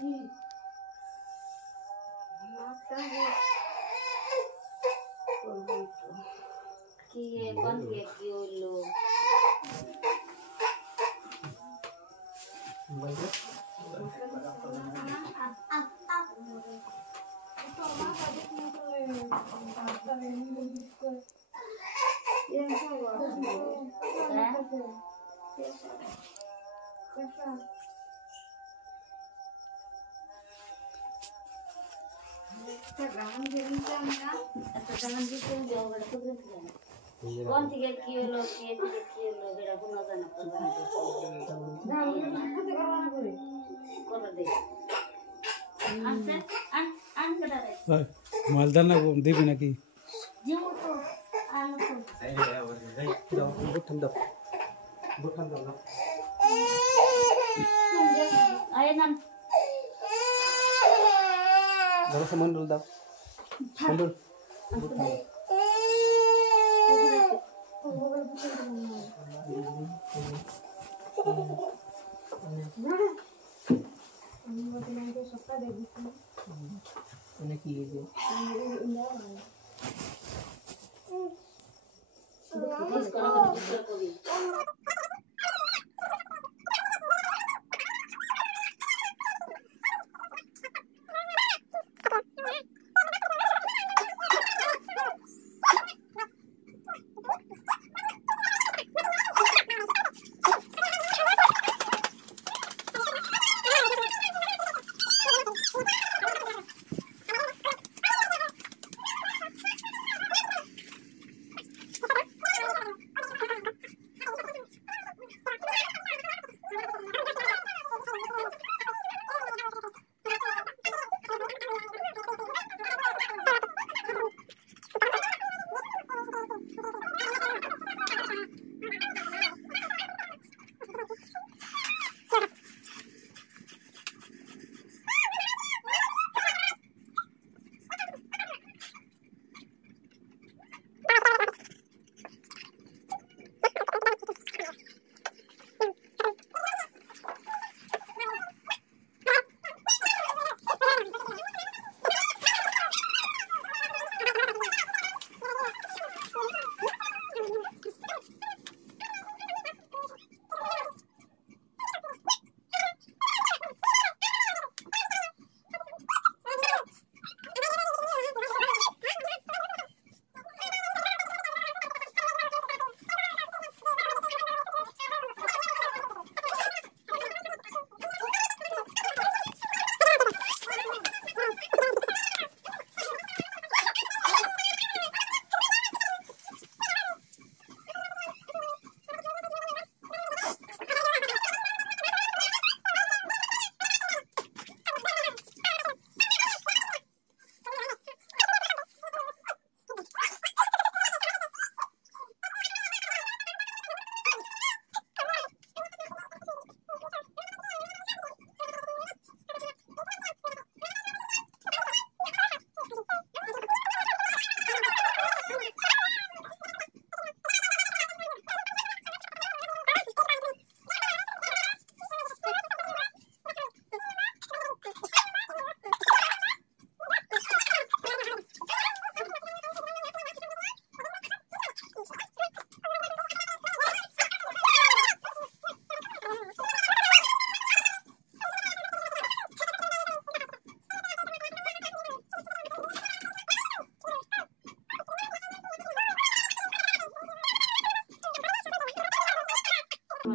কি এখন কি হলো কোন থেকে কি হলো কে থেকে কি হলো এটা কোনো জানা মালদা না দিবি নাকি মন্ডল দাও মন্ডল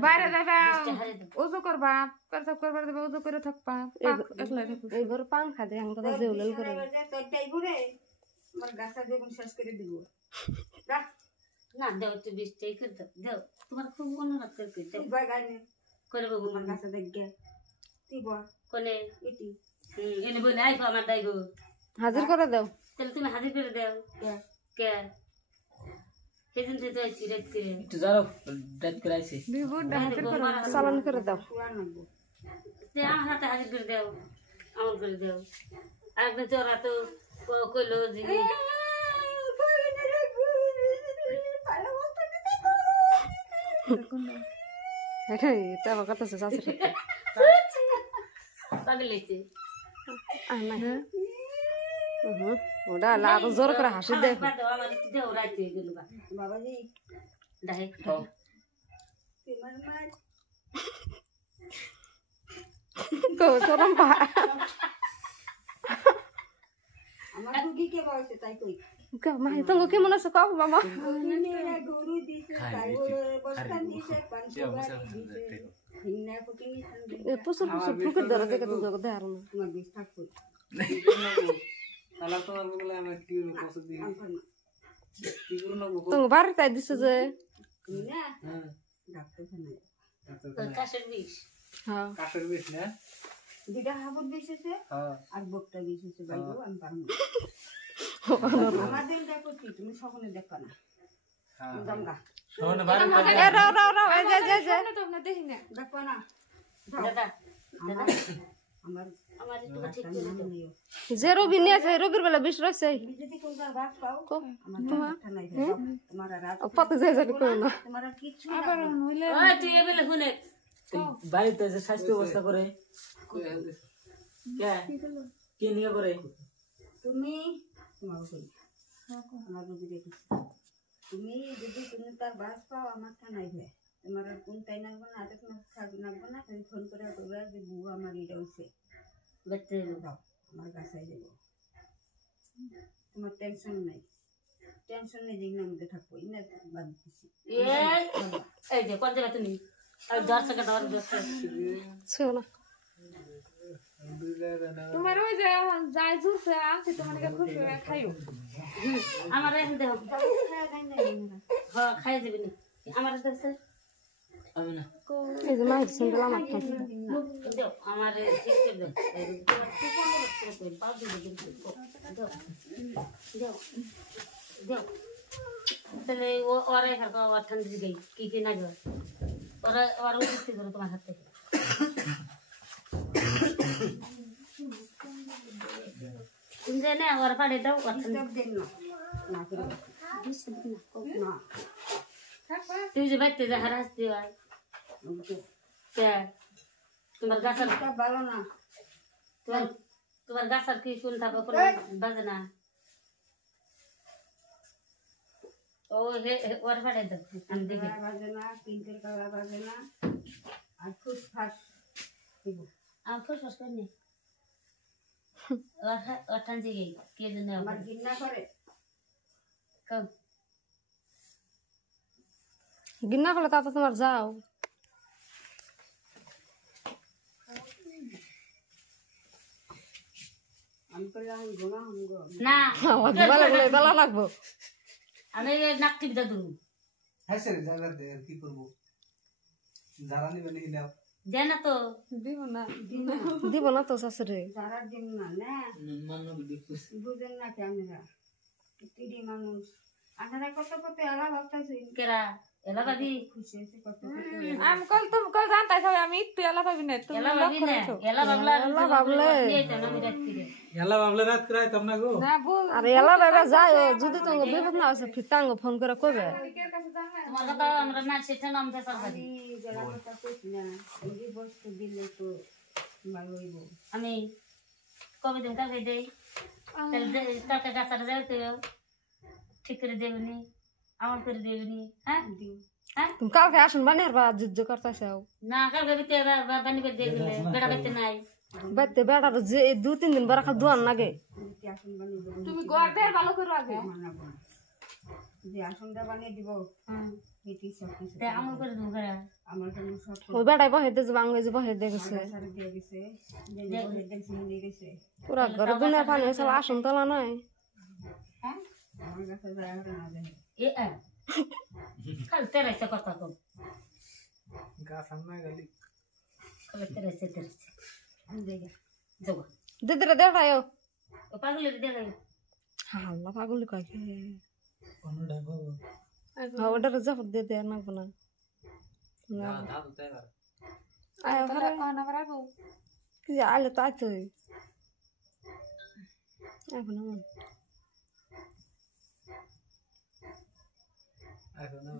বাইরে যাবা ওজু করবা পেশাব করবার দেবে ওজু করে থাকবা একলা থাকো এই ঘর পাংখা দে আমি কথা জেউলাল করে তোরটাই ঘুরে আমার গাছটা দেখুন শেষ করে দিব না দাও একটু বৃষ্টি করে দাও তোমার খুব অনুরোধ করে দাও গাইনে করে বাবু আমার গাছটা দেখবে তুই বল কোনে ইতি এনে বলে আইবো আমার দাইবো হাজির করে দাও তাহলে তুমি হাজির করে দাও কে সেদিন তো আইছি রাত করে একটু যাও রাত করে আইছি বিবুর হাজির করে চালান করে দাও তে আমার হাতে হাজির করে দাও আমার করে দাও আরেকদিন তোরা তো কইলো যে এটাই তো আমার কথা আছে পাগল হয়েছে ওটা আরো জোর করে হাসি দেখ আমার একটু দেও রাইতে গেল বাবাজি দেখে তোমার মা সরম পা আমার রুগীকে বলছে তাই কই মাহি তোমাকে কেমন আছে কও মামা মেয়েরা গরু দিছে তাই বস্তা দিছে পাঁচশো বাড়ি দিছে হিন্না পকিনি ঠান্ডা প্রচুর প্রচুর ফুকের ধরে দেখে তো জগতে আর না তোমার বেশ থাকবো তাহলে তোমার বলে আমার কি পছন্দ দিই কি করব না তুমি বাড়ি তাই দিছে যে তুমি না হ্যাঁ ডাক্তারখানায় কাশের বিষ হ্যাঁ কাশের বেশ না দুটা হাবুর বেসেছে হ্যাঁ আর বকটা বেসেছে বাইরে আমি পারবো আমাদের দেখো কি তুমি সকলে দেখো না জামগা শোন বাড়ি এ রাও রাও রাও এই যে তো আমরা দেখি না দেখো না দাদা আমার আমার আমার একটু ঠিক ডাক্তার করে নাম দাও নিও যে রোগী নিয়ে আছে রোগীর বেলা বিষ রয়েছে তুমি যদি কোনটা ভাগ পাও আমার ডাক্তারখানায় যাও তোমার রাত পথে যাই জানি কই না তোমার আর কিছু আবার হইলে ওই তুই এবেলে শুনে বাড়িতে যে স্বাস্থ্য অবস্থা করে কে কি নিয়ে করে তুমি তোমার কই আমার রোগী দেখি তুমি যদি তুমি তার বাস পাও আমার থানায় যায় তোমার আর কোন তাই নাগবো না আগে তোমার নাগবো না তুমি ফোন করে বলবে যে বউ আমার এটা হয়েছে বেতে যাও আমার বাসায় যাবো তোমার টেনশন নাই টেনশন নেই যে মধ্যে থাকবো না বাদ দিচ্ছি এই যে কোন জায়গা তুমি আর 10 সেকেন্ড আর 10 শোনা তোমার ওই যে যাই জুসে আনছি তোমার কাছে খুশি হয়ে খাইও আমার এখন দেহ হ্যাঁ খাই যাবি না আমার দেশে আমি না এই যে মাহির সিঙ্গেল আমার খাই দেও আমার ঠিক করে দেও তোমার কি কোন বস্তু কই পাও দিবি দেও দেও দেও তাহলে ওরা থাকো আর ঠান্ডা গই কি না গো ওরা উঠতে করো তোমার হাত থেকে তুমি যে না ওরা পাড়ে দাও আর ঠান্ডা দেন না না করে না তুই যে বাইতে যা হারাস দিও কে তোমার গাছার এটা ভালো না তোমার গাছার কি কোন থাকো কোন বাজে না ও হে ওর পাড়ে দাও আমি দেখি কালা বাজে না পিঙ্কের কালা বাজে না আর ফুসফাস দিব আমি ফুসফুস করিনি ওর ঠান্ডা গই কে জন্য আমার ঘৃণা করে কম গিন্না করলে তা তো তোমার যাও আমি করলে আমি গোনা হম গো না আমার দিবা লাগলে বেলা লাগবো আমি নাক টিপে দেবো হ্যাঁ স্যার জায়গা দে কি করব যারা নিবে নি নাও দেয় না তো দিব না দিব না তো শাশুড়ি যারা দিন না না মান্য দেখছিস বুঝেন না ক্যামেরা তিরি মানুষ আপনারা কত কত এলা ভাবতেছেন কেরা এলা ভাবি খুশি হয়েছে কত আমি কল তুমি কল জানতাই সবাই আমি একটু এলা পাবি না তুমি এলা ভাবি না এলা ভাবলা এলা ভাবলে। এইটা না আমি রাখছি রে এলা ভাবলে রাত করাই তোম না গো না বল আর এলা বাবা যায় যদি তোমাকে বিপদ না আছে ফিতাঙ্গ ফোন করে কবে তোমার কথা আমরা না সেটা নাম দেশা ভাবি আমি যারা কথা কইছি না এই বস্তু দিলে তো ভালো হইব আমি কবে দিন কাকে দেই তাহলে কাকে গাছাটা যাই তো ঠিক করে দেবনি আমার করে দেবনি হ্যাঁ হ্যাঁ তুমি কালকে আসুন বানিয়ে বা যুদ্ধ করতেছাও না কালকে বিতে বানিবে দিয়ে দিলে বেড়া বেতে নাই বাইতে বেড়ার যে 2-3 দিন বারাখা দুয়ান লাগে যদি আসন বানিয়ে দেবো তুমি ঘর দেয় ভালো করে আগে মানাবো না যদি আসনটা বানিয়ে দিব এটি সব কিছু তে আমার করে দেবো বেড়া আমার জন্য সব ওই বেড়াই বহে দে বাংলা যে বহে দেখেছে সারি দিয়ে গেছে যে দেখছি নিয়ে গেছে পুরা ঘরে দুনিয়া পানি হয়েছে আসন তোলা নাই হ্যাঁ আমার কাছে যায় না যায় এ খালি তেরাইছে কথা কম গা সামনে গলি খালি তেরাইছে আমি দেখে যাবো দিদিরা দেখায়ও ও পাগলের দিয়ে গেল হাল্লা পাগলি কয় কি কোন ডাকো হ্যাঁ ওটার জবাব দিয়ে দেয় না না দাও তো তাই আয় ঘরে কোন আবার আবো কি যে আলে তাই তো এখন আমার এখন না